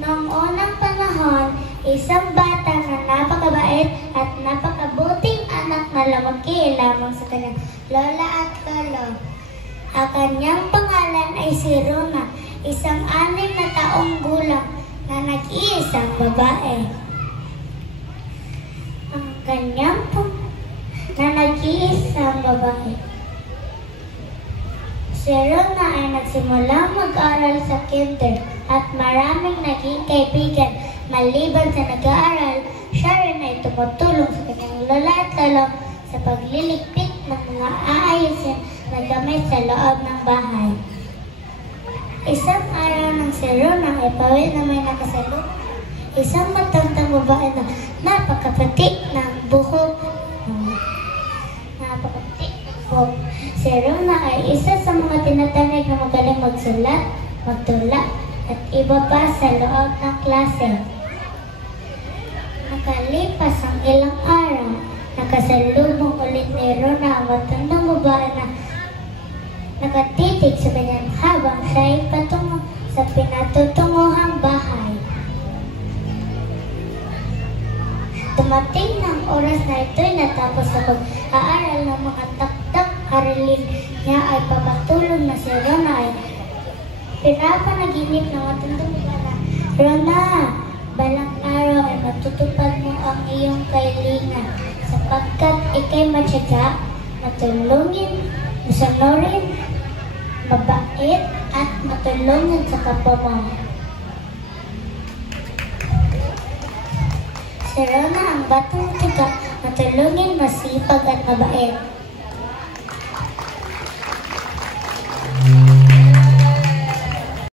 Noong unang panahon, isang bata na napakabait at napakabuting anak na lumaki lamang sa kanyang lola at lolo. Ang kanyang pangalan ay si Rona, isang 6 na taong gulang na nag-iisang babae. Ang kanyang Si Rona ay nagsimulang mag-aral sa kinder at maraming naging kaibigan. Maliban sa nag-aaral, siya rin ay tumutulong sa kanyang lola at lolo sa pagliligpit ng mga aayusin na gamit sa loob ng bahay. Isang araw ng si Rona ay pawid na may nakasalubong isang matandang babae na napakaputik ng buhok. Si Rona ay isa sa mga tinatanig na magaling magsulat, magtula, at iba pa sa loob ng klase. Nakalipas ang ilang araw, nakasalubong ulit ni Rona ang matandang babae na nakatitig sa kanyang habang siya ay patungo sa pinatutunguhang bahay. Dumating ng oras na ito'y natapos sa pag-aaral ng mga takdang aralin niya ay papatulong na si Rona ay pinapanaginip ng matandang babae na, Rona, balang araw ay matutupad mo ang iyong kahilingan sapagkat ikay matyaga, matulungin, masunurin, mabait at matulungin sa kapwa mo. Si Rona ang batang matyaga, matulungin, masipag at mabait.